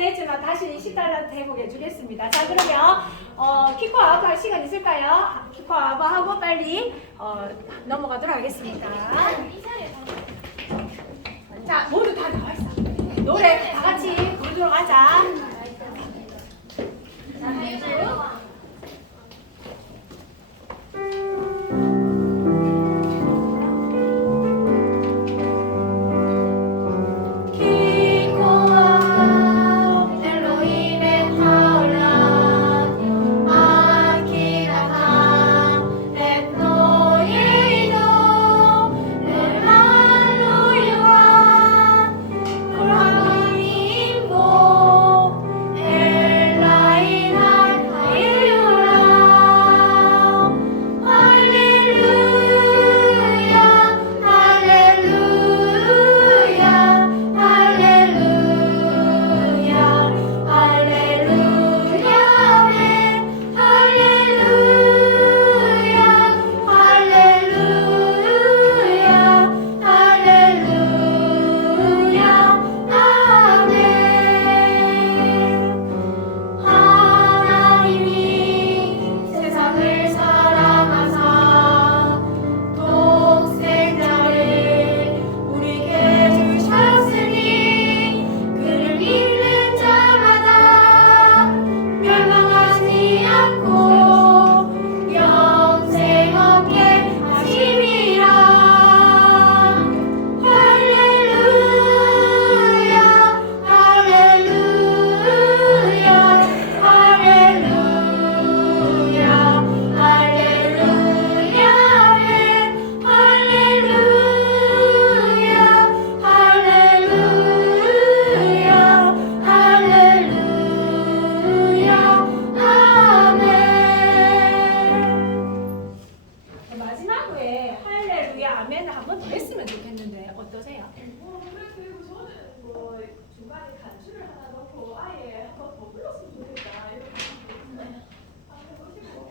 하긴 했지만 다시 식단한테 해보게 해주겠습니다. 자, 그러면 키코 아웃 할 시간 있을까요? 키코 아웃 하고 빨리 넘어가도록 하겠습니다. 자, 모두 다 나와 있어. 노래 다 같이 부르도록 하자.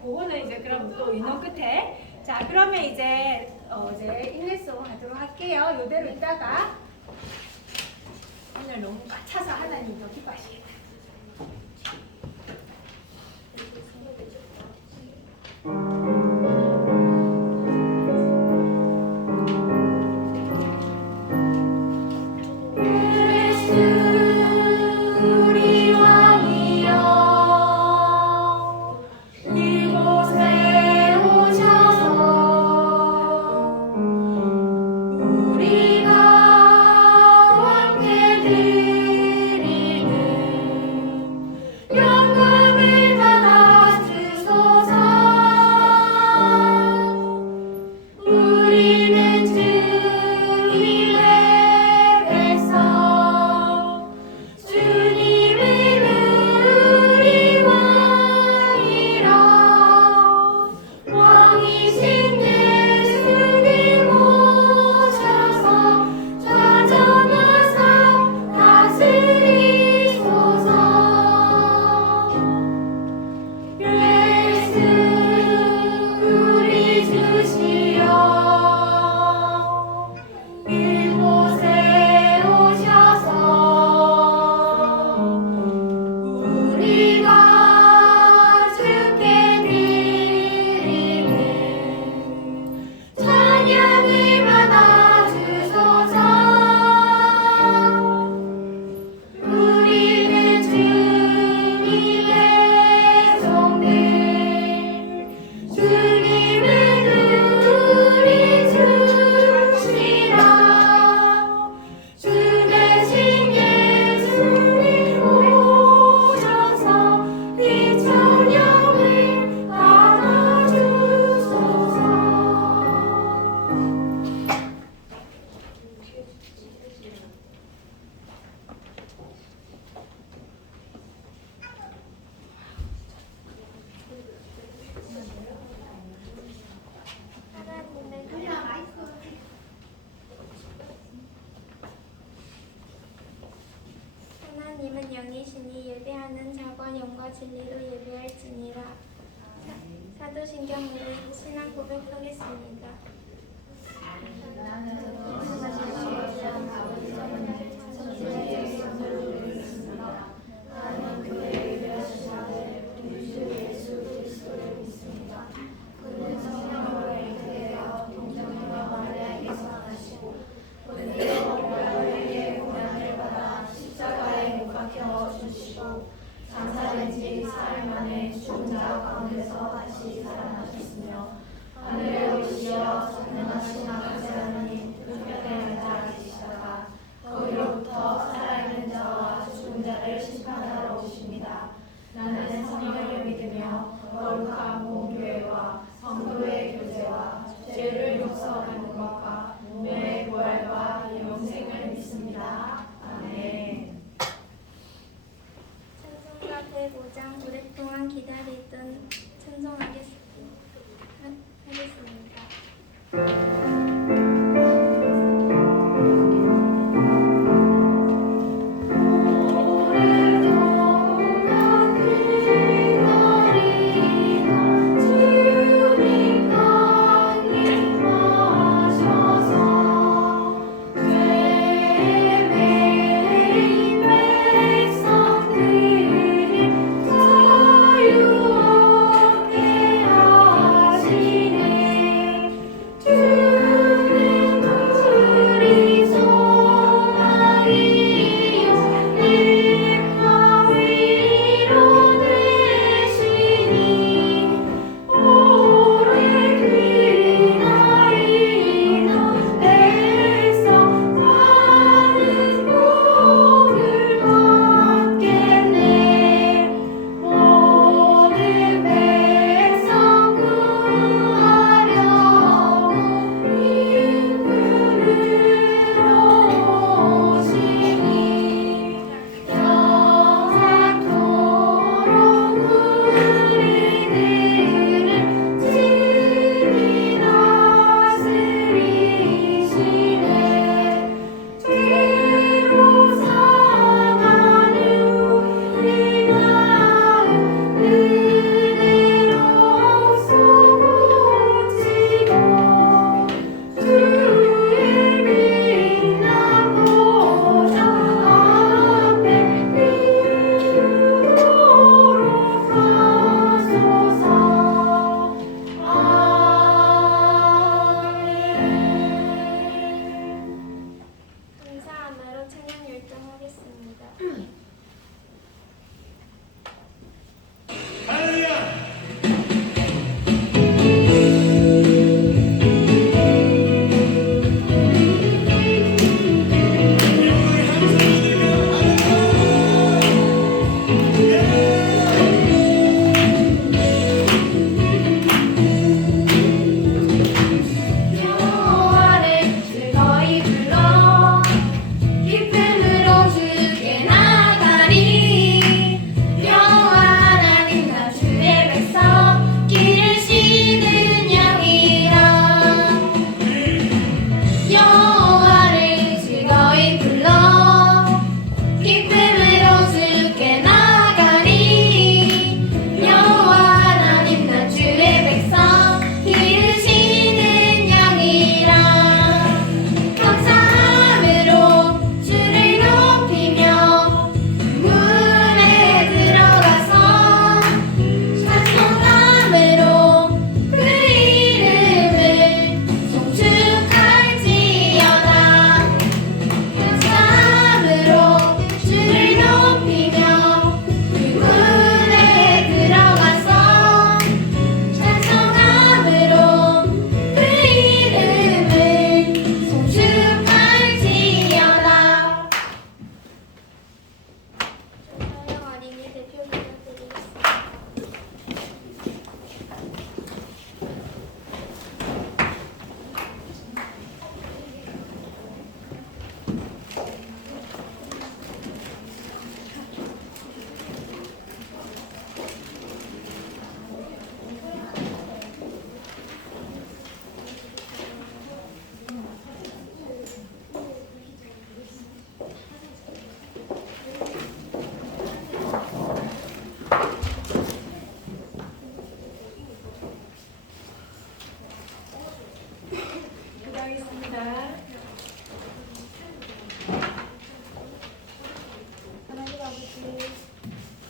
그거는 이제 그럼 또 인원 끝에. 자, 그러면 이제 인내송 하도록 할게요. 이대로 있다가 오늘 너무 꽉차서 하나님 더 기뻐하시겠다. 하나님은 영이시니 예배하는 자가 영과 진리로 예배할지니라. 사도신경으로 신앙 고백하겠습니다. 주시고 장사된 지 사흘 만에 죽은 자 가운데서 다시 살아나셨으며 하늘에 오르시어 전능하신 아버지 하나님 우편에 앉아 계시다가 거기로부터 살아있는 자와 죽은 자를 심판하러 오십니다. 나는 성령을 믿으며 거룩한 공교회와 성도의 교제와 죄를 용서하는 것과 몸의 부활과 영생을 믿습니다. 아멘. 찬송가 105장 오랫동안 기다리던 찬송하겠습니다.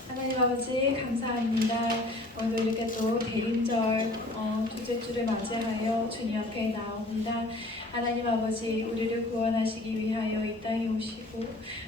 하나님 아버지 감사합니다. 오늘도 이렇게 또 대림절 주시며 둘째 주를 맞이하여 주님 앞에 나옵니다. 하나님 아버지, 우리를 구원하시기 위하여 이 땅에 오시고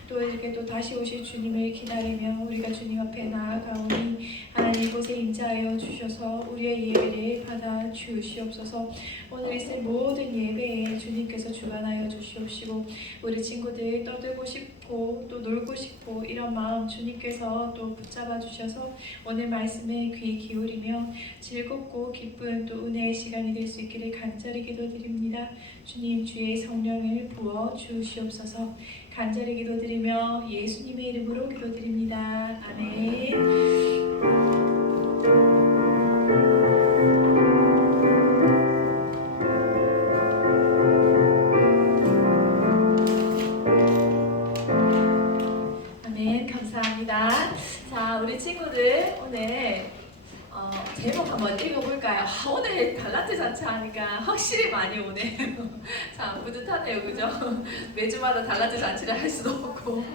또 이렇게 또 다시 오실 주님을 기다리며 우리가 주님 앞에 나아가오니 하나님 이곳에 임재하여 주셔서 우리의 예배를 받아 주시옵소서. 오늘 있을 모든 예배에 주님께서 주관하여 주시옵시고 우리 친구들 떠들고 싶고 또 놀고 싶고 이런 마음 주님께서 또 붙잡아 주셔서 오늘 말씀에 귀 기울이며 즐겁고 기쁜 또 은혜의 시간이 될 수 있기를 간절히 기도드립니다. 주님 주의 성령을 부어 주시옵소서. 간절히 기도드리며 예수님의 이름으로 기도드립니다. 아멘. 감사합니다. 자, 우리 친구들 오늘 제목 한번 읽어볼까요? 오늘 달란트 잔치 하니까 확실히 많이 오네요. 참 뿌듯하네요, 그죠? 매주마다 달란트 잔치를 할 수도 없고.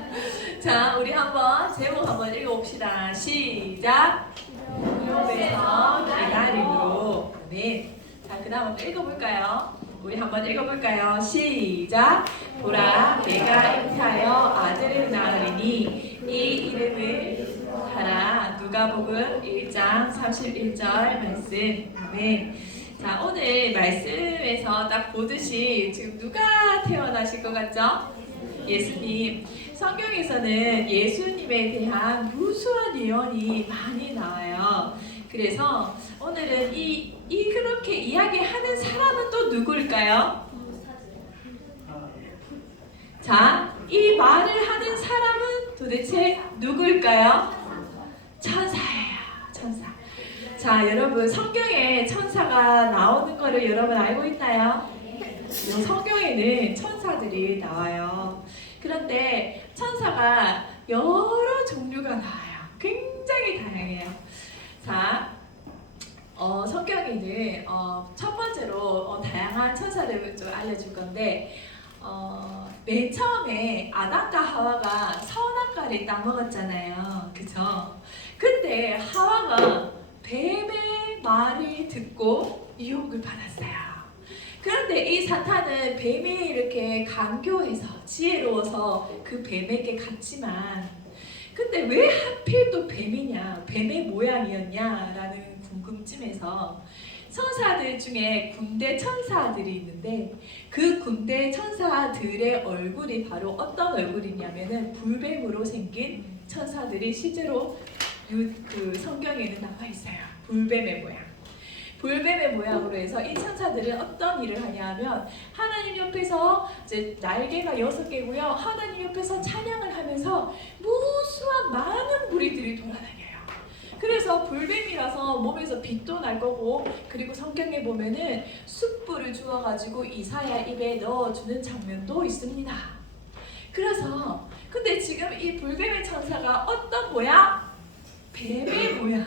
자, 우리 한번 제목 한번 읽어봅시다. 시작. 기도에서 기다림으로. 네. 자, 그 다음 한번 읽어볼까요? 우리 한번 읽어볼까요? 시작. 보라, 내가 잉태하여 아들을 낳으리니 이 이름을 하라. 누가복음 1장 31절 말씀. 아멘. 자, 오늘 말씀에서 딱 보듯이 지금 누가 태어나실 것 같죠? 예수님. 성경에서는 예수님에 대한 무수한 예언이 많이 나와요. 그래서 오늘은 이 그렇게 이야기하는 사람은 또 누구일까요? 자, 이 말을 하는 사람은 도대체 누구일까요? 천사예요. 천사. 자, 여러분 성경에 천사가 나오는 거를 여러분 알고 있나요? 성경에는 천사들이 나와요. 그런데 천사가 여러 종류가 나와요. 굉장히 다양해요. 자, 성경에는 첫 번째로 다양한 천사를 좀 알려줄 건데 맨 처음에 아담과 하와가 선악과를 따먹었잖아요. 그죠? 근데 하와가 뱀의 말을 듣고 유혹을 받았어요. 그런데 이 사탄은 뱀이 이렇게 간교해서 지혜로워서 그 뱀에게 갔지만 근데 왜 하필 또 뱀이냐, 뱀의 모양이었냐라는 궁금증에서 천사들 중에 군대 천사들이 있는데 그 군대 천사들의 얼굴이 바로 어떤 얼굴이냐면은 불뱀으로 생긴 천사들이 실제로 그 성경에는 나와 있어요. 불뱀의 모양. 불뱀의 모양으로 해서 이 천사들은 어떤 일을 하냐 하면 하나님 옆에서 이제 날개가 6개고요. 하나님 옆에서 찬양을 하면서 무수한 많은 무리들이 돌아다녀요. 그래서 불뱀이라서 몸에서 빛도 날 거고 그리고 성경에 보면은 숯불을 주워가지고 이사야 입에 넣어주는 장면도 있습니다. 그래서 근데 지금 이 불뱀의 천사가 어떤 모양? 뱀의 모양.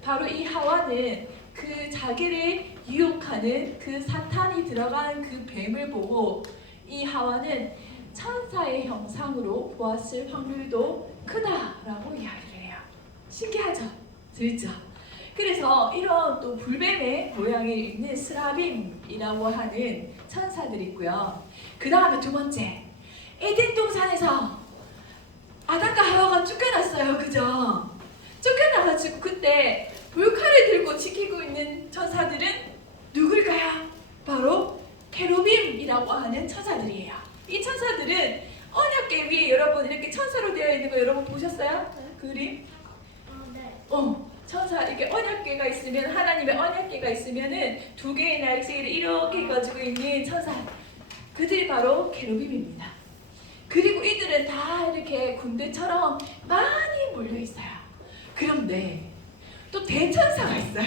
바로 이 하와는 그 자기를 유혹하는 그 사탄이 들어간 그 뱀을 보고 이 하와는 천사의 형상으로 보았을 확률도 크다라고 이야기를 해요. 신기하죠? 재밌죠? 그래서 이런 또 불뱀의 모양이 있는 스라빔이라고 하는 천사들이 있고요. 그 다음에 두 번째, 에덴 동산에서 아담과 하와가 쫓겨났어요. 그죠? 쫓겨나가지고 그때 불칼을 들고 지키고 있는 천사들은 누굴까요? 바로 케루빔이라고 하는 천사들이에요. 이 천사들은 언약궤 위에 여러분 이렇게 천사로 되어 있는 거 여러분 보셨어요? 그림? 네. 천사 이렇게 언약궤가 있으면 하나님의 언약궤가 있으면은 두 개의 날개를 이렇게 가지고 있는 천사 그들이 바로 케루빔입니다. 그리고 이들은 다 이렇게 군대처럼 많이 몰려 있어요. 그런데 또 대천사가 있어요.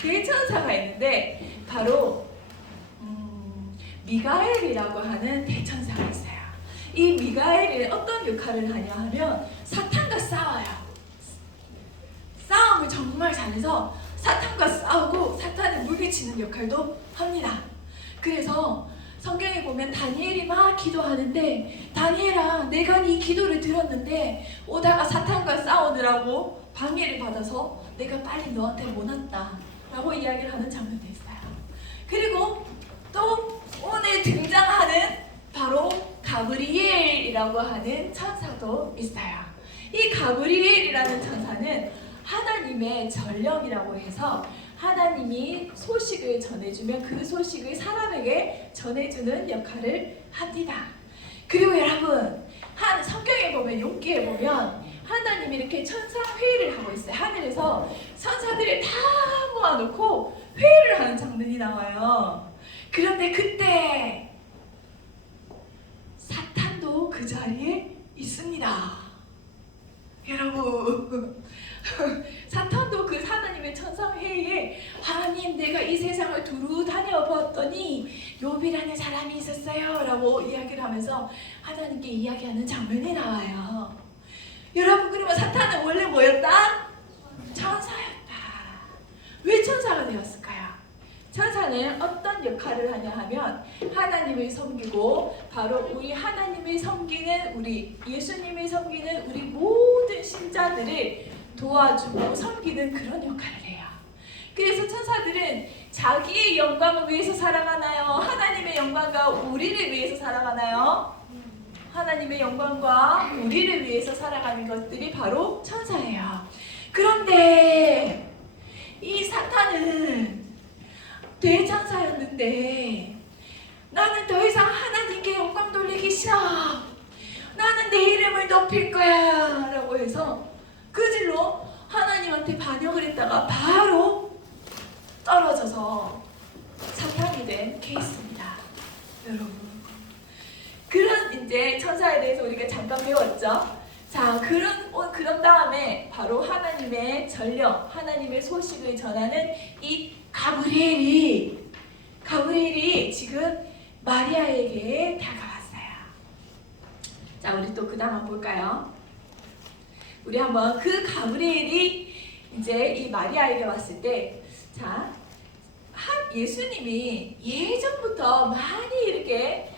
대천사가 있는데 바로 미가엘이라고 하는 대천사가 있어요. 이 미가엘이 어떤 역할을 하냐 하면 사탄과 싸워요. 싸움을 정말 잘해서 사탄과 싸우고 사탄을 물리치는 역할도 합니다. 그래서 성경에 보면 다니엘이 막 기도하는데 다니엘아 내가 네 기도를 들었는데 오다가 사탄과 싸우느라고 방해를 받아서 내가 빨리 너한테 못 왔다 라고 이야기를 하는 장면도 있어요. 그리고 또 오늘 등장하는 바로 가브리엘이라고 하는 천사도 있어요. 이 가브리엘이라는 천사는 하나님의 전령이라고 해서 하나님이 소식을 전해주면 그 소식을 사람에게 전해주는 역할을 합니다. 그리고 여러분, 성경에 보면, 욥기에 보면 하나님이 이렇게 천사 회의를 하고 있어요. 하늘에서 천사들을 다 모아놓고 회의를 하는 장면이 나와요. 그런데 그때 사탄도 그 자리에 있습니다. 여러분, 사탄도 그 하나님의 천사 회의에 하나님, 내가 이 세상을 두루 다녀보았더니 욥이라는 사람이 있었어요 라고 이야기를 하면서 하나님께 이야기하는 장면이 나와요. 여러분, 그러면 사탄은 원래 뭐였다? 천사였다. 왜 천사가 되었을까요? 천사는 어떤 역할을 하냐 하면 하나님을 섬기고, 바로 우리 하나님을 섬기는, 우리 예수님을 섬기는 우리 모든 신자들을 도와주고 섬기는 그런 역할을 해요. 그래서 천사들은 자기의 영광을 위해서 살아가나요? 하나님의 영광과 우리를 위해서 살아가나요? 하나님의 영광과 우리를 위해서 살아가는 것들이 바로 천사예요. 그런데 이 사탄은 대천사였는데, 나는 더 이상 하나님께 영광 돌리기 싫어, 나는 내 이름을 높일 거야 라고 해서 그 질로 하나님한테 반역을 했다가 바로 떨어져서 사탄이 된 케이스입니다. 여러분, 그런 이제 천사에 대해서 우리가 잠깐 배웠죠. 자, 그런 다음에 바로 하나님의 전령, 하나님의 소식을 전하는 이 가브리엘이 지금 마리아에게 다가왔어요. 자, 우리 또 그 다음 한번 볼까요? 우리 한번 그 가브리엘이 이제 이 마리아에게 왔을 때, 자, 예수님이 예전부터 많이 이렇게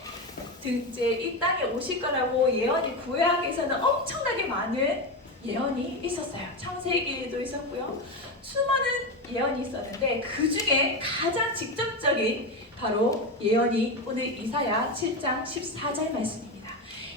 이제 이 땅에 오실 거라고 예언이 구약에서는 엄청나게 많은 예언이 있었어요. 창세기에도 있었고요. 수많은 예언이 있었는데 그 중에 가장 직접적인 바로 예언이 오늘 이사야 7장 14절 말씀입니다.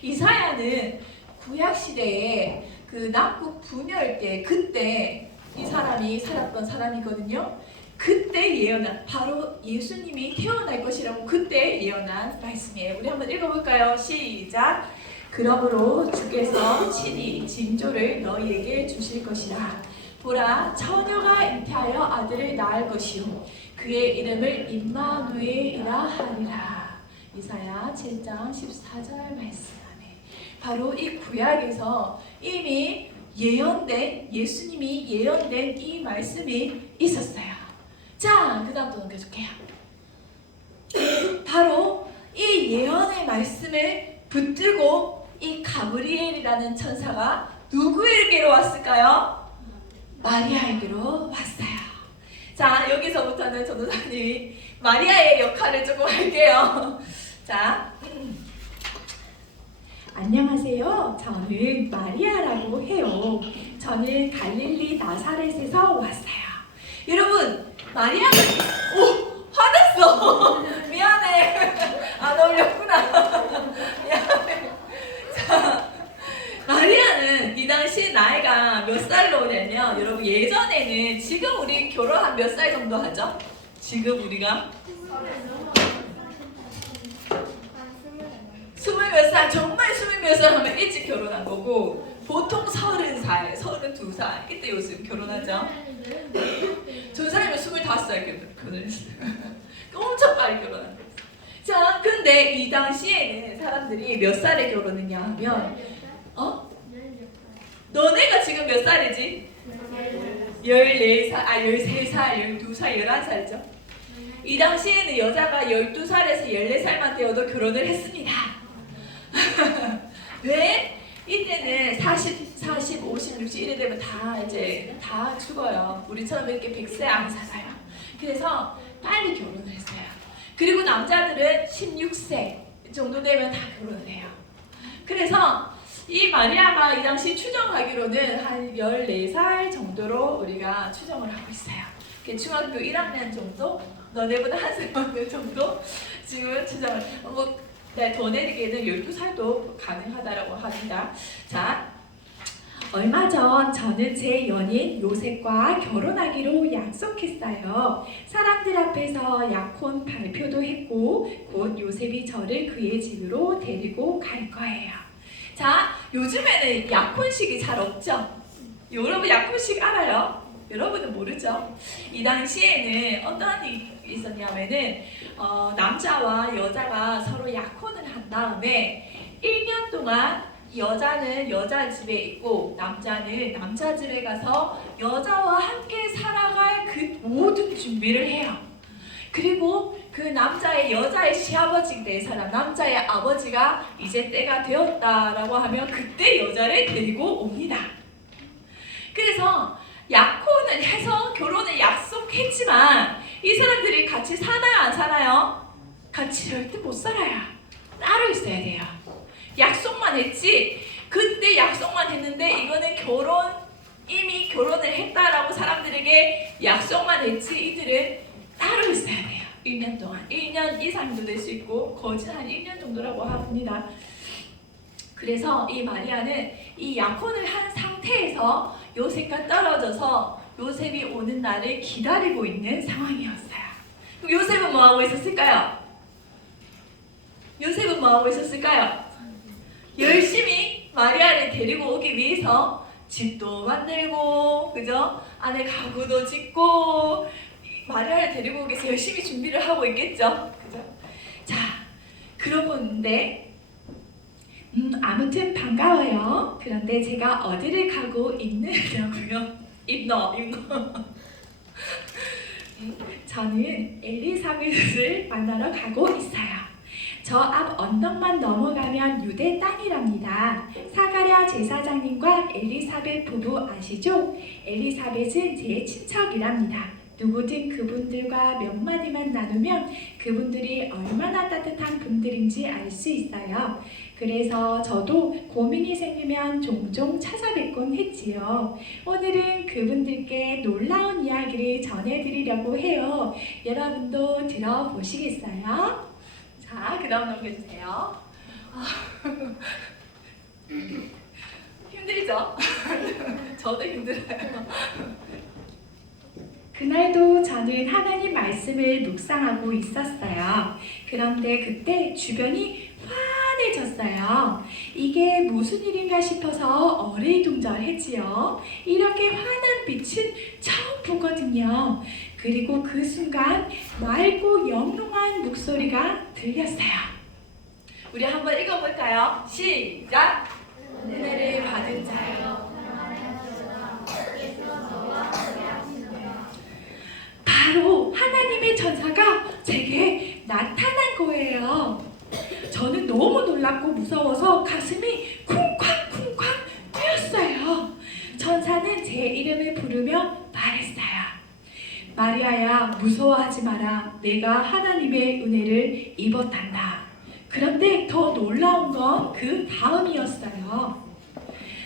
이사야는 구약 시대에 그 남북 분열 때, 그때 이 사람이 살았던 사람이거든요. 그때 예언한, 바로 예수님이 태어날 것이라고 그때 예언한 말씀이에요. 우리 한번 읽어볼까요? 시작. 그러므로 주께서 친히 징조를 너희에게 주실 것이라. 보라, 처녀가 잉태하여 아들을 낳을 것이요 그의 이름을 임마누엘이라 하리라. 이사야 7장 14절 말씀하네. 바로 이 구약에서 이미 예언된, 예수님이 예언된 이 말씀이 있었어요. 자, 그 다음 또 넘겨줄게요. 바로 이 예언의 말씀을 붙들고 이 가브리엘이라는 천사가 누구에게로 왔을까요? 마리아에게로 왔어요. 자, 여기서부터는 전도사님이 마리아의 역할을 조금 할게요. 자, 안녕하세요. 저는 마리아라고 해요. 저는 갈릴리 나사렛에서 왔어요. 여러분, 마리아가 화났어. 미안해. 안 어울렸구나. 미안해. 자, 마리아는 이 당시 나이가 몇 살로 오냐면, 여러분 예전에는, 지금 우리 결혼한 몇 살 정도 하죠? 지금 우리가 20몇 살, 정말 20몇 살 하면 일찍 결혼한 거고, 보통 30살, 32살 이때 요즘 결혼하죠. 전사님은 25살 결혼했어요. 엄청 빨리 결혼한 거예요. 자, 근데 이 당시에는 사람들이 몇 살에 결혼했냐 하면, 너네가 지금 몇 살이지? 14살, 13살, 12살, 11살이죠. 이 당시에는 여자가 12살에서 14살만 되어도 결혼을 했습니다. 왜? 이때는 40, 50, 60 이래 되면 다 죽어요. 우리처럼 이렇게 100세 안 살아요. 그래서 빨리 결혼을 했어요. 그리고 남자들은 16세 정도 되면 다 결혼을 해요. 그래서 이 마리아가 이 당시 추정하기로는 한 14살 정도로 우리가 추정을 하고 있어요. 중학교 1학년 정도, 너네보다 한 살 많은 정도 지금 추정을 더 내리기에는 12살도 가능하다라고 합니다. 자, 얼마 전 저는 제 연인 요셉과 결혼하기로 약속했어요. 사람들 앞에서 약혼 발표도 했고 곧 요셉이 저를 그의 집으로 데리고 갈 거예요. 자, 요즘에는 약혼식이 잘 없죠? 여러분 약혼식 알아요? 여러분은 모르죠? 이 당시에는 어떠한 일이 있었냐면은 남자와 여자가 서로 약혼을 한 다음에 1년 동안 여자는 여자 집에 있고 남자는 남자 집에 가서 여자와 함께 살아갈 그 모든 준비를 해요. 그리고 그 남자의 여자의 시아버지가 될 사람, 남자의 아버지가 이제 때가 되었다라고 하면 그때 여자를 데리고 옵니다. 그래서 약혼을 해서 결혼을 약속했지만 이 사람들이 같이 사나요, 안 사나요? 같이 절대 못 살아요. 따로 있어야 돼요. 약속만 했지, 그때 약속만 했는데 이거는 이미 결혼을 했다라고 사람들에게 약속만 했지, 이들은 따로 있어야 돼요. 1년 동안. 1년 이상도 될 수 있고 거진 한 1년 정도라고 합니다. 그래서 이 마리아는 이 약혼을 한 상태에서 요셉과 떨어져서 요셉이 오는 날을 기다리고 있는 상황이었어요. 그럼 요셉은 뭐하고 있었을까요? 요셉은 뭐하고 있었을까요? 열심히 마리아를 데리고 오기 위해서 집도 만들고, 그죠? 안에 가구도 짓고 마리아를 데리고 오기 위해서 열심히 준비를 하고 있겠죠? 그죠? 자, 그러고 있는데 아무튼 반가워요. 그런데 제가 어디를 가고 있느냐고요? 입너. 저는 엘리사벳을 만나러 가고 있어요. 저 앞 언덕만 넘어가면 유대 땅이랍니다. 사가랴 제사장님과 엘리사벳 부부 아시죠? 엘리사벳은 제 친척이랍니다. 누구든 그분들과 몇 마디만 나누면 그분들이 얼마나 따뜻한 분들인지 알 수 있어요. 그래서 저도 고민이 생기면 종종 찾아뵙곤 했지요. 오늘은 그분들께 놀라운 이야기를 전해드리려고 해요. 여러분도 들어보시겠어요? 자, 그 다음 넘겨주세요. 힘들죠? 저도 힘들어요. 그날도 저는 하나님 말씀을 묵상하고 있었어요. 그런데 그때 주변이 환해졌어요. 이게 무슨 일인가 싶어서 어리둥절했지요. 이렇게 환한 빛은 처음 보거든요. 그리고 그 순간 맑고 영롱한 목소리가 들렸어요. 우리 한번 읽어볼까요? 시작! 은혜를 받은 자여, 바로 하나님의 천사가 제게 나타난 거예요. 저는 너무 놀랍고 무서워서 가슴이 쿵쾅쿵쾅 뛰었어요. 천사는 제 이름을 부르며 말했어요. 마리아야, 무서워하지 마라. 내가 하나님의 은혜를 입었단다. 그런데 더 놀라운 건 그 다음이었어요.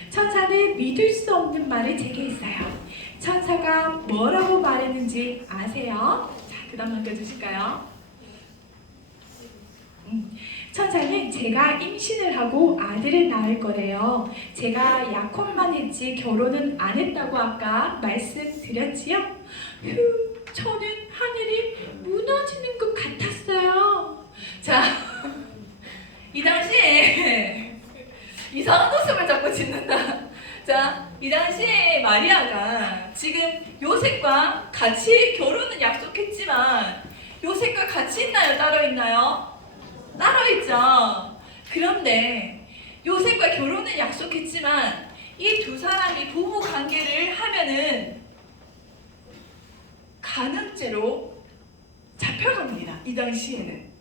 천사는 믿을 수 없는 말을 제게 했어요. 천사가 뭐라고 말했는지 아세요? 자, 그 다음 넘겨주실까요? 천사는 제가 임신을 하고 아들을 낳을 거래요. 제가 약혼만 했지 결혼은 안 했다고 아까 말씀드렸지요? 저는 하늘이 무너지는 것 같았어요. 자, 이 당시에 이상한 웃음을 자꾸 짓는다. 자, 이 당시에 마리아가 지금 요셉과 같이 결혼은 약속했지만 요셉과 같이 있나요? 따로 있나요? 따로 있죠. 그런데 요셉과 결혼은 약속했지만 이 두 사람이 부부 관계를 하면은 간음죄로 잡혀갑니다. 이 당시에는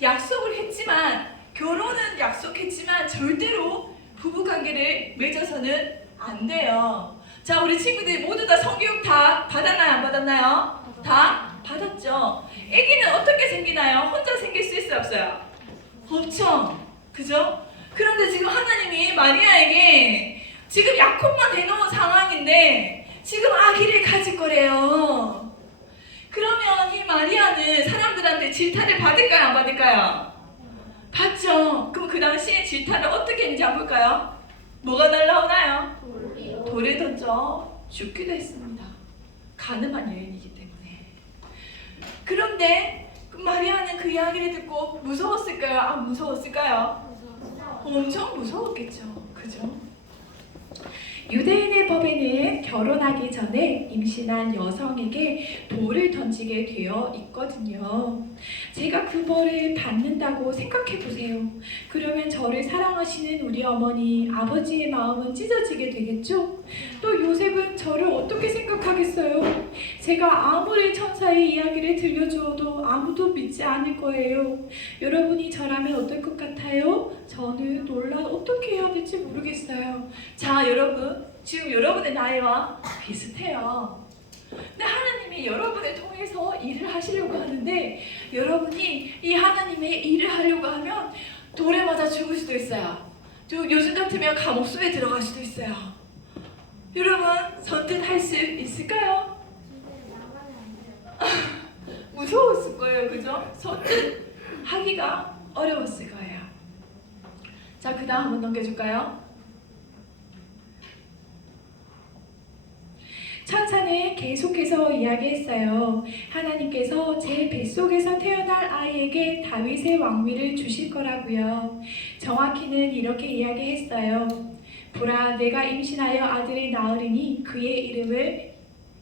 약속을 했지만, 결혼은 약속했지만 절대로 부부 관계를 맺어서는 안 돼요. 자, 우리 친구들 모두 다 성교육 다 받았나요? 안 받았나요? 다 받았죠. 아기는 어떻게 생기나요? 혼자 생길 수 있어요? 없어요? 없죠. 그죠? 그런데 지금 하나님이 마리아에게 지금 약혼만 해놓은 상황인데 지금 아기를 가질 거래요. 마리아는 사람들한테 질타를 받을까요? 안 받을까요? 받죠. 그럼 그 당시에 질타를 어떻게 했는지 한번 볼까요? 뭐가 날라오나요? 돌을 던져 죽기도 했습니다. 가늠한 여인이기 때문에. 그런데 마리아는 그 이야기를 듣고 무서웠을까요? 안 무서웠을까요? 엄청 무서웠겠죠. 그죠? 유대인의 법에는 결혼하기 전에 임신한 여성에게 돌을 던지게 되어 있거든요. 제가 그 벌을 받는다고 생각해 보세요. 그러면 저를 사랑하시는 우리 어머니, 아버지의 마음은 찢어지게 되겠죠? 또 요셉은 저를 어떻게 생각하겠어요? 제가 아무리 천사의 이야기를 들려주어도 아무도 믿지 않을 거예요. 여러분이 저라면 어떨 것 같아요? 저는 놀라 어떻게 해야 될지 모르겠어요. 자, 여러분, 지금 여러분의 나이와 비슷해요. 근데 하나님이 여러분을 통해서 일을 하시려고 하는데, 여러분이 이 하나님의 일을 하려고 하면 돌에 맞아 죽을 수도 있어요. 요즘 같으면 감옥소에 들어갈 수도 있어요. 여러분, 선택할 수 있을까요? 무서웠을 거예요, 그죠? 선택하기가 어려웠을 거예요. 자, 그 다음 한번 넘겨줄까요? 천사는 계속해서 이야기했어요. 하나님께서 제 뱃속에서 태어날 아이에게 다윗의 왕위를 주실 거라고요. 정확히는 이렇게 이야기했어요. 보라, 내가 임신하여 아들을 낳으리니 그의 이름을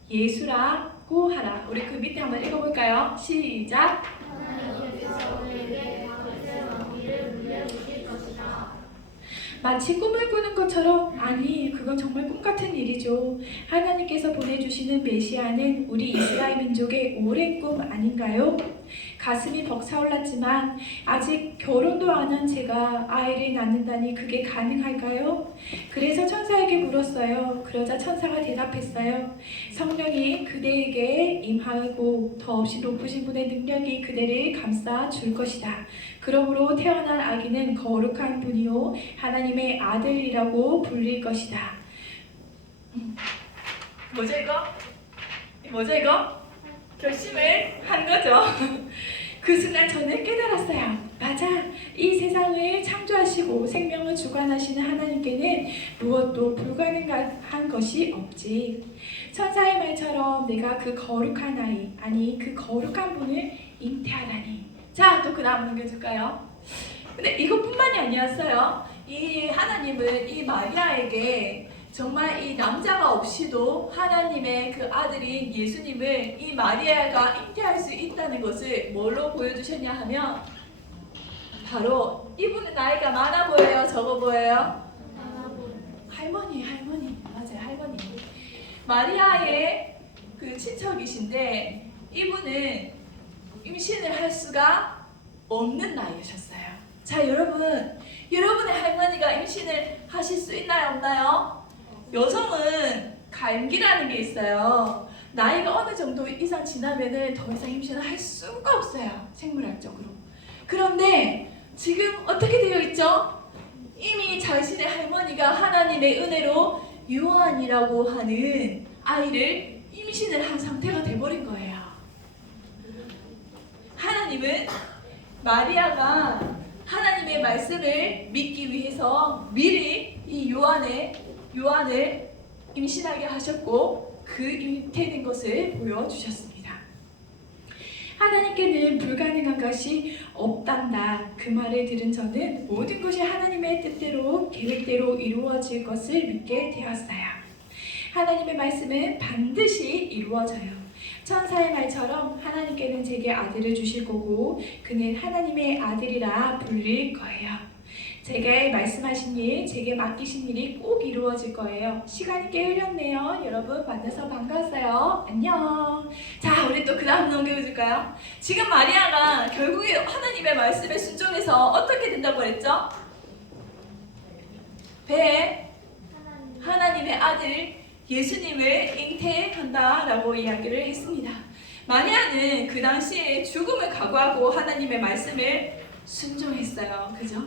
예수라고 하라. 우리 그 밑에 한번 읽어볼까요? 시작! 하나님께서 그에게 다윗의 왕위를 물려주실 것이다. 마치 꿈을 꾸는 것처럼, 아니, 그건 정말 꿈 같은 일이죠. 하나님께서 보내주시는 메시아는 우리 이스라엘 민족의 오랜 꿈 아닌가요? 가슴이 벅차올랐지만 아직 결혼도 안 한 제가 아이를 낳는다니 그게 가능할까요? 그래서 천사에게 물었어요. 그러자 천사가 대답했어요. 성령이 그대에게 임하고 더없이 높으신 분의 능력이 그대를 감싸 줄 것이다. 그러므로 태어날 아기는 거룩한 분이요 하나님의 아들이라고 불릴 것이다. 뭐죠 이거? 결심을 한 거죠. 그 순간 저는 깨달았어요. 맞아. 이 세상을 창조하시고 생명을 주관하시는 하나님께는 무엇도 불가능한 것이 없지. 천사의 말처럼 내가 그 거룩한 아이, 아니 그 거룩한 분을 잉태하다니. 자, 또 그 다음 넘겨줄까요? 근데 이것뿐만이 아니었어요. 이 하나님은 이 마리아에게 정말 이 남자가 없이도 하나님의 그 아들인 예수님을 이 마리아가 잉태할 수 있다는 것을 뭘로 보여주셨냐 하면, 바로 이분은 나이가 많아 보여요? 적어 보여요? 할머니. 맞아요, 할머니. 마리아의 그 친척이신데 이분은 임신을 할 수가 없는 나이셨어요. 자, 여러분의 할머니가 임신을 하실 수 있나요, 없나요? 여성은 갈기라는 게 있어요. 나이가 어느 정도 이상 지나면은 더 이상 임신을 할 수가 없어요, 생물학적으로. 그런데 지금 어떻게 되어 있죠? 이미 자신의 할머니가 하나님의 은혜로 요한이라고 하는 아이를 임신을 한 상태가 돼버린 거예요. 하나님은 마리아가 하나님의 말씀을 믿기 위해서 미리 이 요한을 임신하게 하셨고 그 잉태된 것을 보여주셨습니다. 하나님께는 불가능한 것이 없단다. 그 말을 들은 저는 모든 것이 하나님의 뜻대로 계획대로 이루어질 것을 믿게 되었어요. 하나님의 말씀은 반드시 이루어져요. 천사의 말처럼 하나님께는 제게 아들을 주실 거고 그는 하나님의 아들이라 불릴 거예요. 제게 말씀하신 일, 제게 맡기신 일이 꼭 이루어질 거예요. 시간이 꽤 흘렸네요. 여러분 만나서 반가웠어요. 안녕. 자, 우리 또 그 다음 넘겨줄까요? 지금 마리아가 결국에 하나님의 말씀에 순종해서 어떻게 된다고 했죠? 배에 하나님의 아들 예수님을 잉태한다라고 이야기를 했습니다. 마리아는 그 당시에 죽음을 각오하고 하나님의 말씀을 순종했어요. 그죠?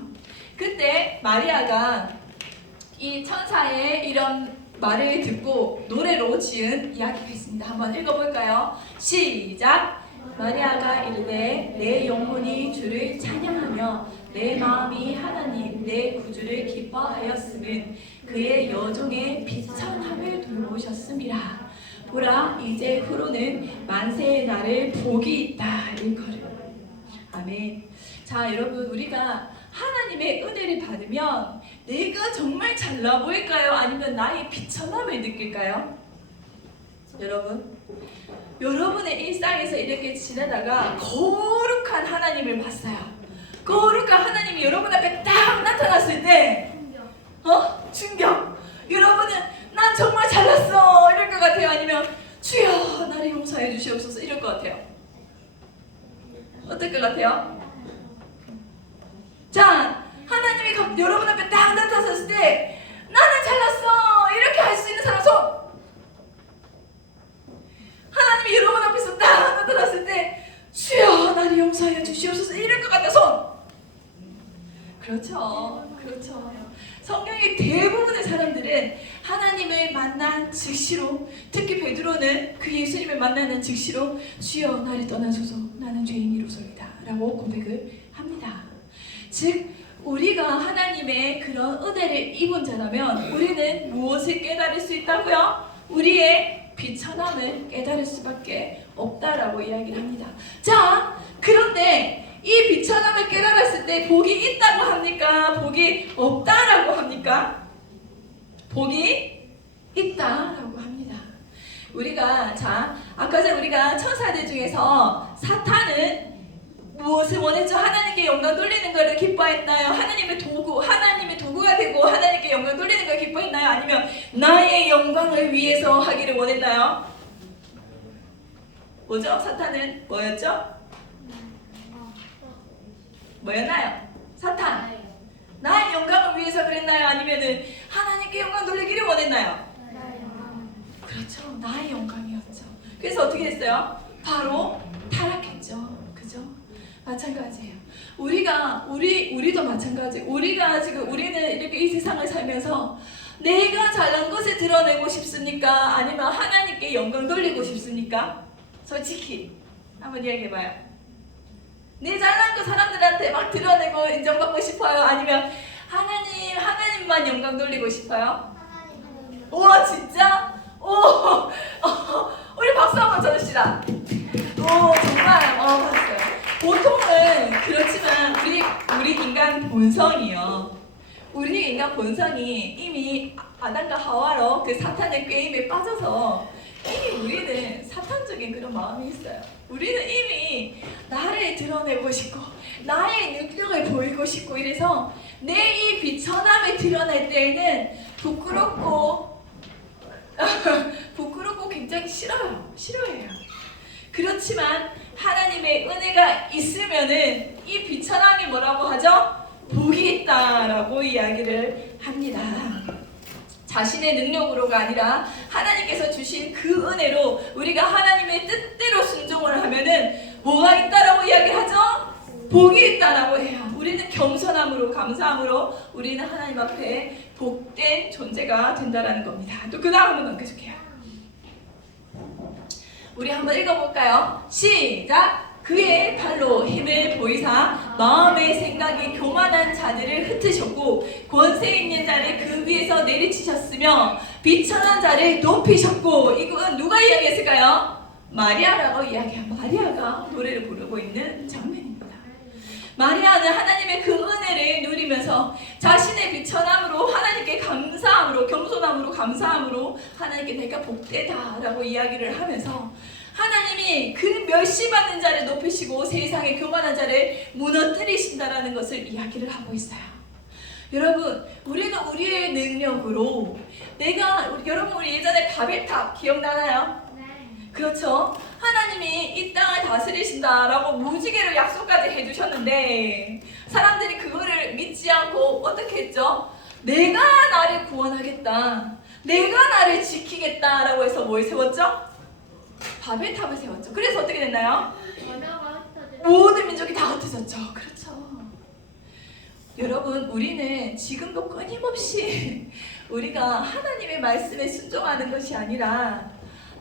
그때 마리아가 이 천사의 이런 말을 듣고 노래로 지은 이야기가 있습니다. 한번 읽어볼까요? 시작! 마리아가 이르되 내 영혼이 주를 찬양하며 내 마음이 하나님 내 구주를 기뻐하였음은 그의 여종의 비천함을 돌보셨음이라. 보라 이제 후로는 만세의 날을 복이 있다 일거를. 아멘. 자 여러분, 우리가 하나님의 은혜를 받으면 내가 정말 잘나 보일까요? 아니면 나의 비천함을 느낄까요? 여러분의 일상에서 이렇게 지내다가 거룩한 하나님을 봤어요. 거룩한 하나님이 여러분 앞에 딱 나타났을 때 충격. 여러분은 난 정말 잘났어 이럴 것 같아요? 아니면 주여 나를 용서해 주시옵소서 이럴 것 같아요? 어떨 것 같아요? 자, 하나님이 여러분 앞에 딱 나타났을 때 나는 잘났어 이렇게 할 수 있는 사람 손. 하나님이 여러분 앞에서 딱 나타났을 때 주여 나를 용서해 주시옵소서 이럴 것 같아 손. 그렇죠. 성경의 대부분의 사람들은 하나님을 만난 즉시로, 특히 베드로는 그 예수님을 만나는 즉시로 주여 나를 떠나소서 나는 죄인이로소이다 라고 고백을 합니다. 즉 우리가 하나님의 그런 은혜를 입은 자라면 우리는 무엇을 깨달을 수 있다고요? 우리의 비천함을 깨달을 수밖에 없다라고 이야기를 합니다. 자, 그런데 이 비천함을 깨달았을 때 복이 있다고 합니까? 복이 없다라고 합니까? 복이 있다라고 합니다. 우리가 아까 전에 우리가 천사들 중에서 사탄은 무엇을 원했죠? 하나님께 영광 돌리는 것을 기뻐했나요? 하나님의 도구가 되고 하나님께 영광 돌리는 걸 기뻐했나요? 아니면 나의 영광을 위해서 하기를 원했나요? 뭐죠? 사탄은 뭐였죠? 뭐였나요? 사탄. 나의 영광을 위해서 그랬나요? 아니면은 하나님께 영광 돌리기를 원했나요? 그렇죠. 나의 영광이었죠. 그래서 어떻게 했어요? 바로 타락했죠. 그죠? 마찬가지예요. 우리도 마찬가지. 우리는 이렇게 이 세상을 살면서 내가 잘난 것을 드러내고 싶습니까? 아니면 하나님께 영광 돌리고 싶습니까? 솔직히 한번 이야기해봐요. 내 잘난 거 사람들한테 막 드러내고 인정받고 싶어요? 아니면 하나님만 영광 돌리고 싶어요? 우와 진짜? 우리 박수 한번 쳐줍시다. 정말 봤어요. 보통은 그렇지만 우리 인간 본성이요. 우리 인간 본성이 이미 아담과 하와로 그 사탄의 꾀임에 빠져서 이미 우리는 사탄적인 그런 마음이 있어요. 우리는 이미 나를 드러내고 싶고 나의 능력을 보이고 싶고 이래서 내 이 비천함을 드러낼 때에는 부끄럽고 굉장히 싫어해요. 그렇지만 하나님의 은혜가 있으면은 이 비천함이 뭐라고 하죠? 복이 있다라고 이야기를 합니다. 자신의 능력으로가 아니라 하나님께서 주신 그 은혜로 우리가 하나님의 뜻대로 순종을 하면은 뭐가 있다라고 이야기하죠? 복이 있다라고 해요. 우리는 겸손함으로 감사함으로 우리는 하나님 앞에 복된 존재가 된다라는 겁니다. 또 그 다음은 넘겨줄게요. 우리 한번 읽어볼까요? 시작! 그의 팔로 힘을 보이사 마음의 생각이 교만한 자들을 흩으셨고 권세 있는 자를 그 위에서 내리치셨으며 비천한 자를 높이셨고. 이건 누가 이야기했을까요? 마리아라고 이야기해요. 마리아가 노래를 부르고 있는 장면입니다. 마리아는 하나님의 그 은혜를 누리면서 자신의 비천함으로 하나님께 감사함으로, 겸손함으로 감사함으로 하나님께 내가 복되다라고 이야기를 하면서 하나님이 그 멸시받는 자를 높이시고 세상의 교만한 자를 무너뜨리신다라는 것을 이야기를 하고 있어요. 여러분, 우리는 우리의 능력으로 여러분 우리 예전에 바벨탑 기억나나요? 그렇죠. 하나님이 이 땅을 다스리신다라고 무지개로 약속까지 해주셨는데 사람들이 그거를 믿지 않고 어떻게 했죠? 내가 나를 구원하겠다, 내가 나를 지키겠다라고 해서 뭘 세웠죠? 바벨탑을 세웠죠. 그래서 어떻게 됐나요? 모든 민족이 다 흩어졌죠. 그렇죠. 여러분, 우리는 지금도 끊임없이 우리가 하나님의 말씀에 순종하는 것이 아니라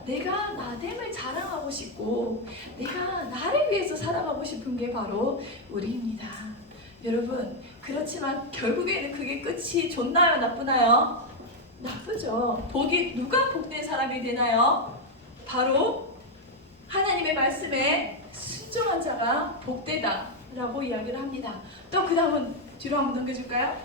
내가 나됨을 자랑하고 싶고 내가 나를 위해서 살아가고 싶은 게 바로 우리입니다. 여러분, 그렇지만 결국에는 그게 끝이 좋나요? 나쁘나요? 나쁘죠. 누가 복된 사람이 되나요? 바로 하나님의 말씀에 순종한 자가 복되다 라고 이야기를 합니다. 또 그 다음은 뒤로 한번 넘겨줄까요?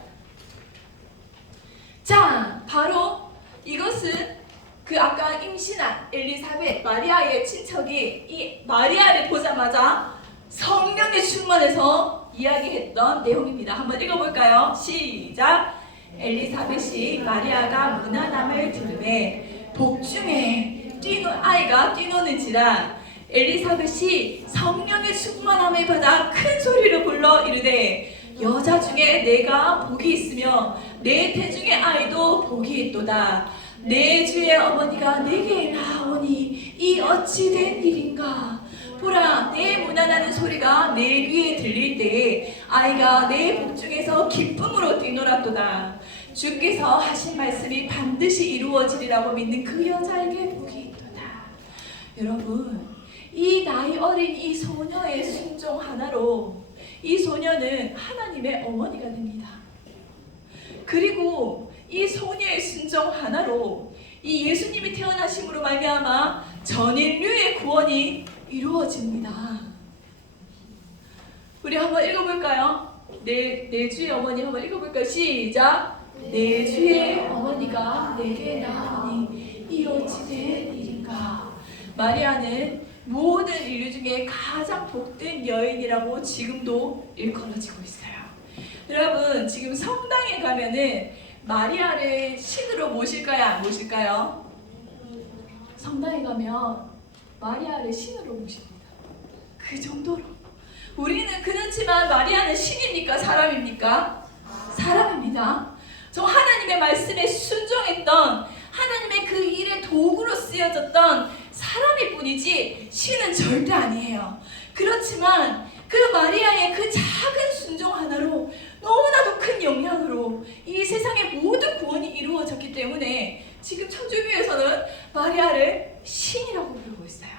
자, 바로 이것은 그 아까 임신한 엘리사벳 마리아의 친척이 이 마리아를 보자마자 성령에 충만해서 이야기했던 내용입니다. 한번 읽어볼까요? 시작! 엘리사벳이 마리아가 무난함을 들으매 복중에 아이가 뛰노는지라 엘리사벳이 성령의 충만함을 받아 큰 소리로 불러 이르되 여자 중에 내가 복이 있으며 내 태중의 아이도 복이 있도다. 내 주의 어머니가 내게 나오니 이 어찌 된 일인가. 보라, 내 무난하는 소리가 내 귀에 들릴 때에 아이가 내 복중에서 기쁨으로 뛰놀았도다. 주께서 하신 말씀이 반드시 이루어지리라고 믿는 그 여자에게 복이 있도다. 여러분, 이 나이 어린 이 소녀의 순종 하나로 이 소녀는 하나님의 어머니가 됩니다. 그리고 이 소녀의 순종 하나로 이 예수님이 태어나심으로 말미암아 전 인류의 구원이 이루어집니다. 우리 한번 읽어볼까요? 내 주의 어머니 한번 읽어볼까요? 시작! 내 주의 어머니가 내게 나오니 이 어찌 된 일인가. 마리아는 모든 인류 중에 가장 복된 여인이라고 지금도 일컬어지고 있어요. 여러분, 지금 성당에 가면은 마리아를 신으로 모실까요? 안 모실까요? 성당에 가면 마리아를 신으로 모십니다. 그 정도로. 우리는 그렇지만 마리아는 신입니까? 사람입니까? 사람입니다. 저 하나님의 말씀에 순종했던 하나님의 그 일의 도구로 쓰여졌던 사람일 뿐이지 신은 절대 아니에요. 그렇지만 그 마리아의 그 작은 순종 하나로 너무나도 큰 영향으로 이 세상의 모든 구원이 이루어졌기 때문에 지금 천주교에서는 마리아를 신이라고 부르고 있어요.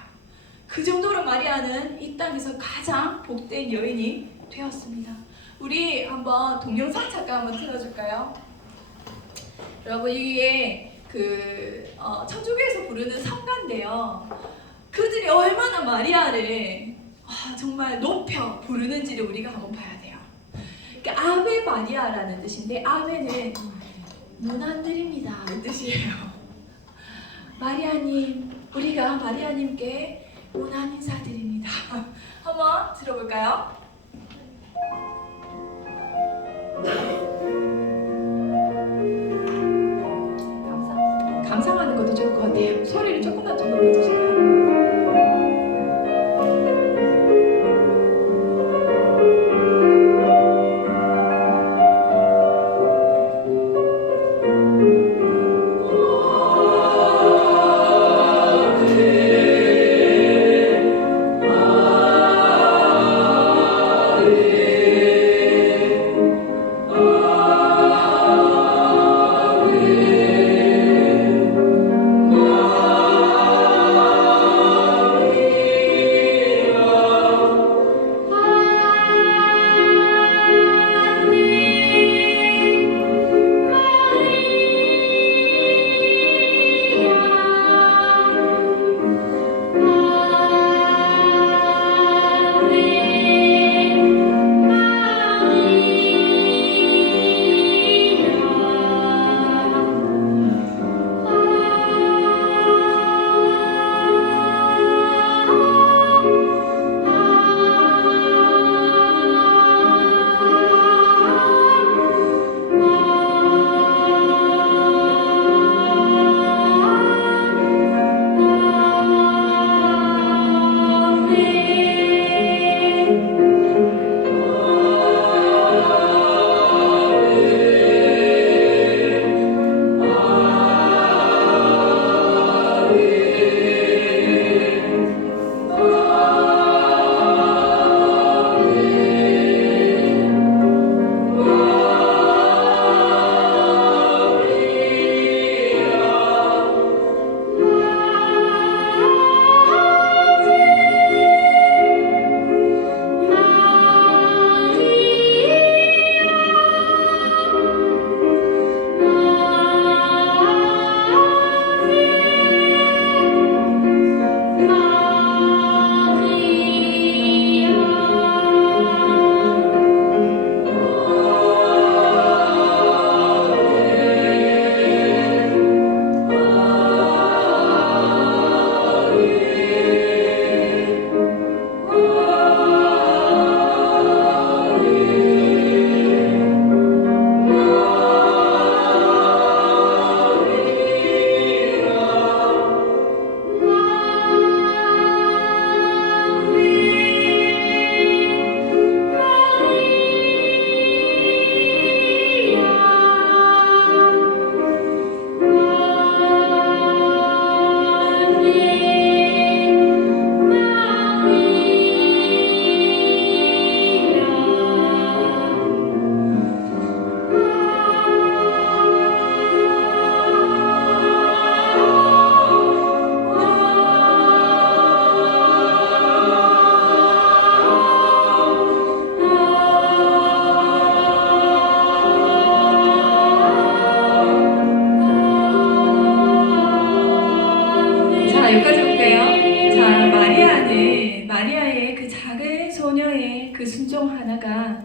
그 정도로 마리아는 이 땅에서 가장 복된 여인이 되었습니다. 우리 한번 동영상 잠깐 한번 틀어줄까요? 여러분, 이게 천주교에서 부르는 성가인데요. 그들이 얼마나 마리아를 정말 높여 부르는지를 우리가 한번 봐야 돼요. 그러니까 아베 마리아라는 뜻인데 아베는 문안드립니다 이 뜻이에요. 마리아님, 우리가 마리아님께 문안 인사드립니다. 한번 들어볼까요? 감상하는 것도 좋을 것 같아요. 소리를 조금만 더 높여주실까요? 그 순종 하나가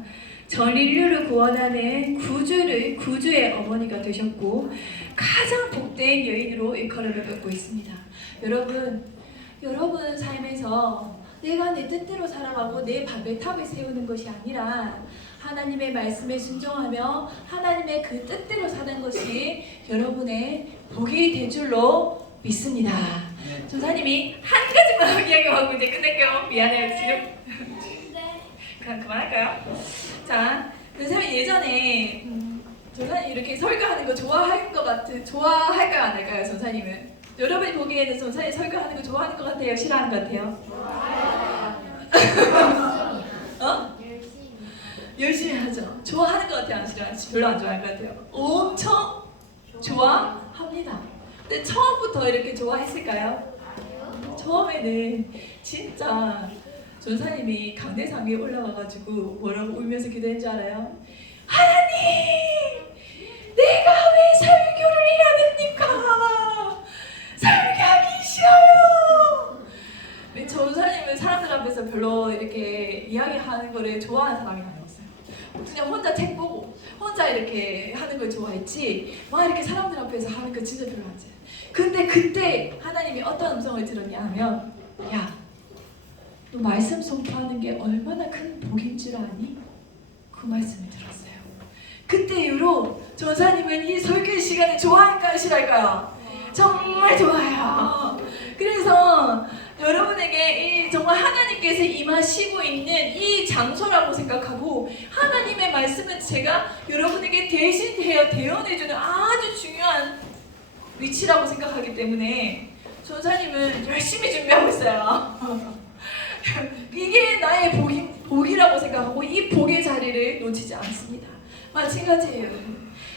전 인류를 구원하는 구주의 어머니가 되셨고 가장 복된 여인으로 일컬음을 받고 있습니다. 여러분 삶에서 내가 내 뜻대로 살아가고 내 바벨탑을 세우는 것이 아니라 하나님의 말씀에 순종하며 하나님의 그 뜻대로 사는 것이 여러분의 복이 될 줄로 믿습니다. 전사님이 한 가지만 이야기하고 이제 끝낼게요. 미안해요 지금. 그럼 그만할까요? 자, 전사님 예전에 전사님 이렇게 설교하는 거 좋아할까요 안 할까요? 전사님은 여러분이 보기에는 전사님 설교하는 거 좋아하는 것 같아요? 싫어하는 것 같아요? 열심히 하죠. 좋아하는 것 같아요? 안 싫어하죠? 별로 안 좋아하는 것 같아요? 엄청 좋아합니다. 근데 처음부터 이렇게 좋아했을까요? 처음에는 진짜 전사님이 강대상 위에 올라와가지고 뭐라고 울면서 기도했는 줄 알아요? 하나님! 내가 왜 설교를 해야 됩니까? 설교하기 싫어요! 전사님은 사람들 앞에서 별로 이렇게 이야기하는 거를 좋아하는 사람이 아니었어요. 그냥 혼자 책 보고 혼자 이렇게 하는 걸 좋아했지 막 이렇게 사람들 앞에서 하는 거 진짜 별로 안 좋아해요. 근데 그때 하나님이 어떤 음성을 들었냐 하면 야, 너 말씀 선포하는 게 얼마나 큰 복인 줄 아니? 그 말씀을 들었어요. 그때 이후로 전사님은 이 설교 시간을 좋아할까요? 싫어할까요? 정말 좋아요. 그래서 여러분에게 정말 하나님께서 임하시고 있는 이 장소라고 생각하고 하나님의 말씀은 제가 여러분에게 대신 대언해주는 아주 중요한 위치라고 생각하기 때문에 전사님은 열심히 준비하고 있어요. 이게 나의 복이라고 생각하고 이 복의 자리를 놓치지 않습니다. 마찬가지예요.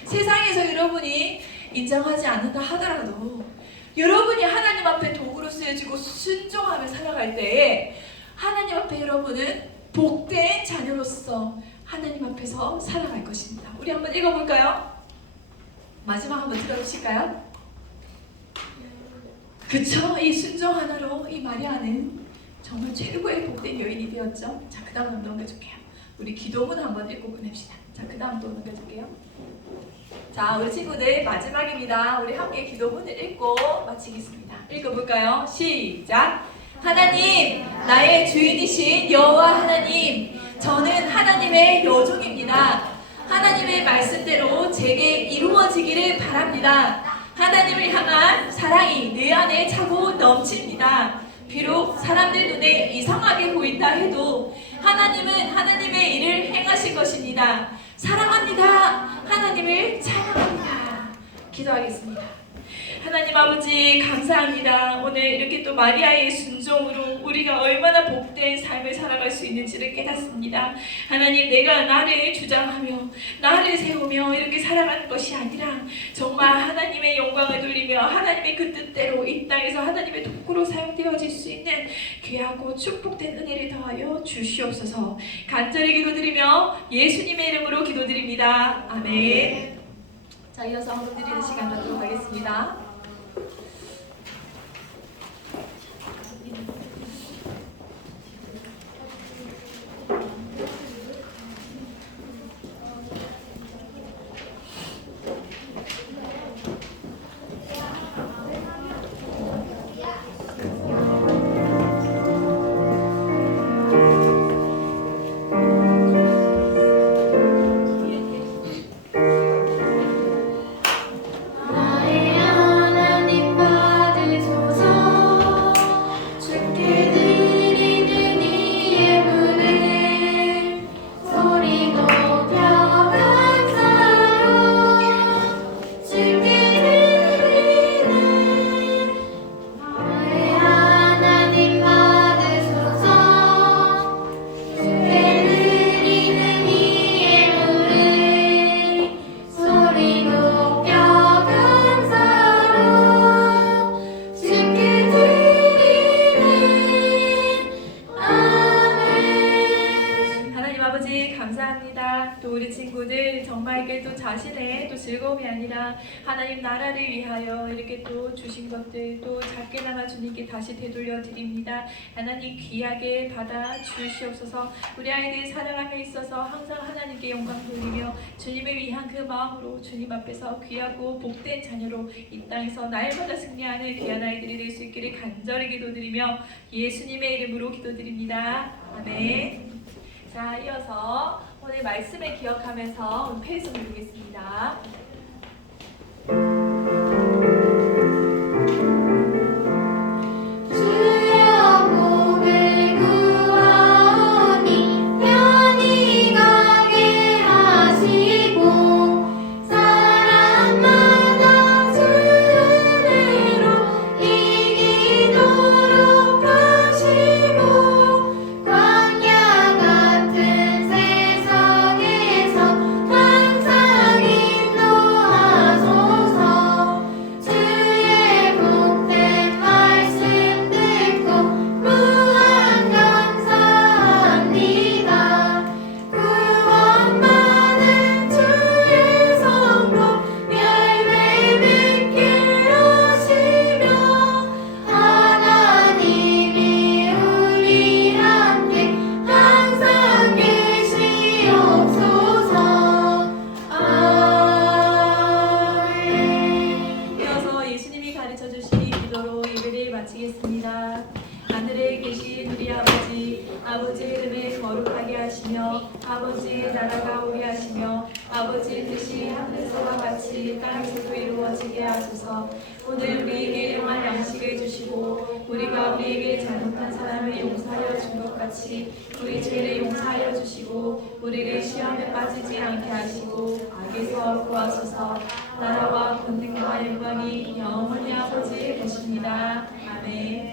세상에서 여러분이 인정하지 않는다 하더라도 여러분이 하나님 앞에 도구로 쓰여지고 순종하며 살아갈 때에 하나님 앞에 여러분은 복된 자녀로서 하나님 앞에서 살아갈 것입니다. 우리 한번 읽어볼까요? 마지막 한번 들어보실까요? 그쵸? 이 순종 하나로 이 마리아는 정말 최고의 복된 여인이 되었죠. 자, 그 다음 한번 넘겨줄게요. 우리 기도문 한번 읽고 보냅시다. 자, 그 다음 또 넘겨줄게요. 자, 우리 친구들 마지막입니다. 우리 함께 기도문을 읽고 마치겠습니다. 읽어볼까요? 시작! 하나님, 나의 주인이신 여호와 하나님, 저는 하나님의 여종입니다. 하나님의 말씀대로 제게 이루어지기를 바랍니다. 하나님을 향한 사랑이 내 안에 차고 넘칩니다. 비록 사람들 눈에 이상하게 보인다 해도 하나님은 하나님의 일을 행하실 것입니다. 사랑합니다. 하나님을 찬양합니다. 기도하겠습니다. 하나님 아버지 감사합니다. 오늘 이렇게 또 마리아의 순종으로 우리가 얼마나 복된 삶을 살아갈 수 있는지를 깨닫습니다. 하나님, 내가 나를 주장하며 나를 세우며 이렇게 살아가는 것이 아니라 정말 하나님의 영광을 돌리며 하나님의 그 뜻대로 이 땅에서 하나님의 도구로 사용되어질 수 있는 귀하고 축복된 은혜를 더하여 주시옵소서. 간절히 기도드리며 예수님의 이름으로 기도드립니다. 아멘. 자, 이어서 헌금 드리는 시간 갖도록 하겠습니다. 나의 정말 또 자신의 또 즐거움이 아니라 하나님 나라를 위하여 이렇게 또 주신 것들 또 작게나마 주님께 다시 되돌려 드립니다. 하나님 귀하게 받아 주시옵소서. 우리 아이들 사랑함에 있어서 항상 하나님께 영광 돌리며 주님을 위한 그 마음으로 주님 앞에서 귀하고 복된 자녀로 이 땅에서 날마다 승리하는 귀한 아이들이 될 수 있기를 간절히 기도드리며 예수님의 이름으로 기도드립니다. 아멘. 자, 이어서 오늘 말씀을 기억하면서 오늘 페이스 누르겠습니다. 마치겠습니다. 하늘에 계신 우리 아버지의 이름을 거룩하게 하시며 아버지의 나라가 오게 하시며 아버지의 뜻이 하늘에서와 같이 땅에서도 이루어지게 하소서. 오늘 우리에게 일용할 양식을 주시고 우리가 우리에게 잘못한 사람을 용서하여 준 것 같이 우리 죄를 용서하여 주시고 우리를 시험에 빠지지 않게 하시고 악에서 구하소서. 나라와 권능과 영광이 영원히 아버지의 것입니다. 아멘.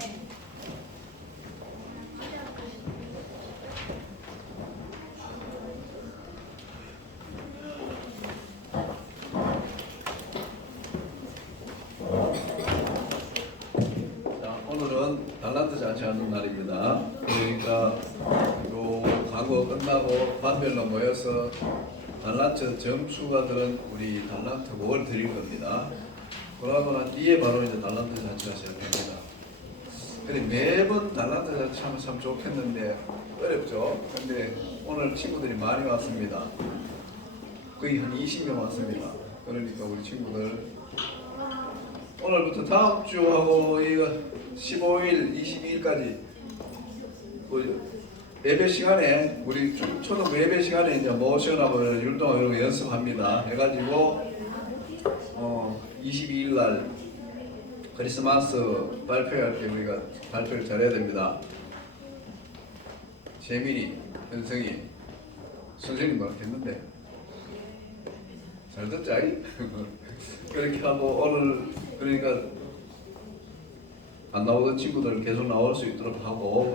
오늘은 달란트 잔치하는 날입니다. 그러니까 요 과거 끝나고 반별로 모여서 달란트 점수가 들은 우리 달란트 뭘 드릴 겁니다. 그러고 난 뒤에 바로 이제 달란트 잔치가 시작됩니다. 근데 매번 달란트 잔치 하면 참 좋겠는데 어렵죠. 근데 오늘 친구들이 많이 왔습니다. 거의 한 20명 왔습니다. 그러니까 우리 친구들 오늘부터 다음 주하고 이거 15일, 22일까지 예배 시간에 우리 초등 예배 시간에 이제 모션하고 율동하고 이런 거 연습합니다. 해가지고 22일 날 크리스마스 발표할 때 우리가 발표를 잘해야 됩니다. 재민이, 현성이, 선생님 말했는데 잘 듣자이? 그렇게 하고 오늘 그러니까 안 나오던 친구들 계속 나올 수 있도록 하고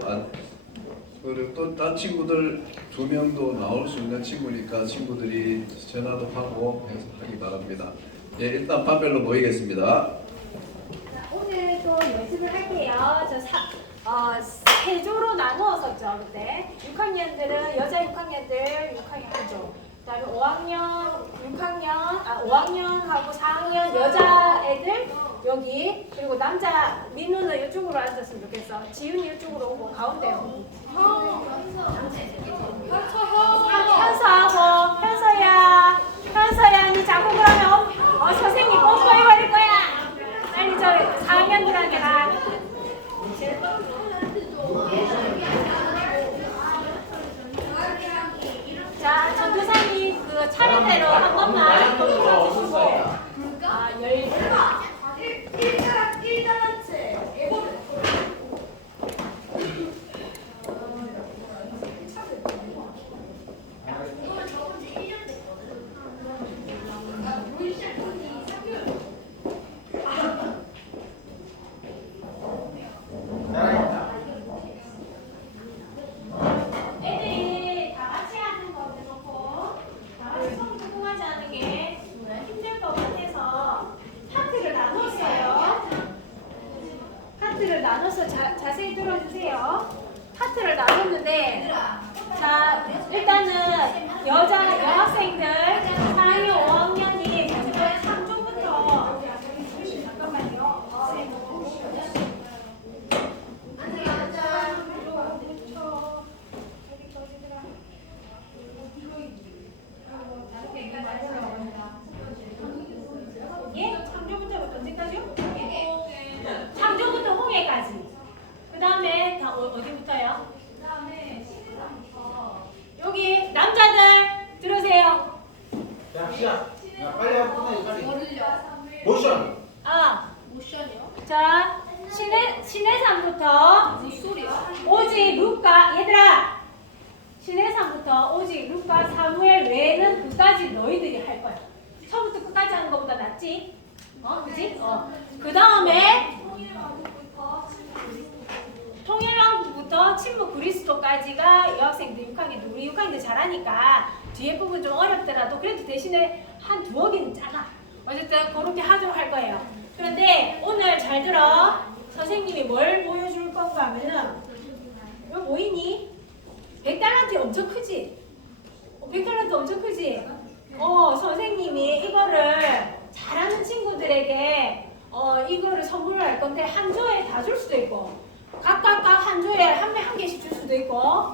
그리고 또 딴 친구들 2명도 나올 수 있는 친구니까 친구들이 전화도 하고 해서 하기 바랍니다. 예, 일단 판별로 모이겠습니다. 자, 오늘 또 연습을 할게요. 저 3조로 나누었었죠 그때. 6학년들은 여자 6학년들 6학년 한 조. 그다음에 5학년하고 4학년 여자 애들 여기, 그리고 남자 민우는 이쪽으로 앉았으면 좋겠어. 지윤이 이쪽으로 오고 가운데 오고. 현서야 니 자꾸 그러면 선생님 뽀뽀해버릴 거야. 빨리 저 4학년들한테 가. 자, 전도사님 그 차례대로 한 번만 뽑아주시고 애들이 다 같이 하는 거 해놓고 다 같이 손 조금하지 않은 게 힘들 것 같아서 파트를 나눴어요. 파트를 나눠서 자세히 들어주세요. 파트를 나눴는데 자 일단은 여학생들 다 어디부터요? 그다음에 13부터 여기 남자들 들으세요. 자, 시작. 야, 빨리 하고 끝내, 빨리. 모션. 모션이요? 자, 신의 산부터 오직 루카 얘들아. 신의 산부터 오직 루카 사무엘 외에는 끝까지 너희들이 할 거야. 처음부터 끝까지 하는 것보다 낫지? 그지? 그 다음에 통일왕국부터 침묵 그리스도까지가 여학생들 6학년들 우리 6학년들 잘하니까 뒤에 부분 좀 어렵더라도 그래도 대신에 한 두어 개는 작아. 어쨌든 그렇게 하도록 할 거예요. 그런데 오늘 잘 들어. 선생님이 뭘 보여줄 건가 하면은 이거 보이니? 100달란트 엄청 크지? 100달란트 엄청 크지? 선생님이 이거를 잘하는 친구들에게 이거를 선물을 할 건데 한 조에 다 줄 수도 있고 각각 한 조에 한 개씩 줄 수도 있고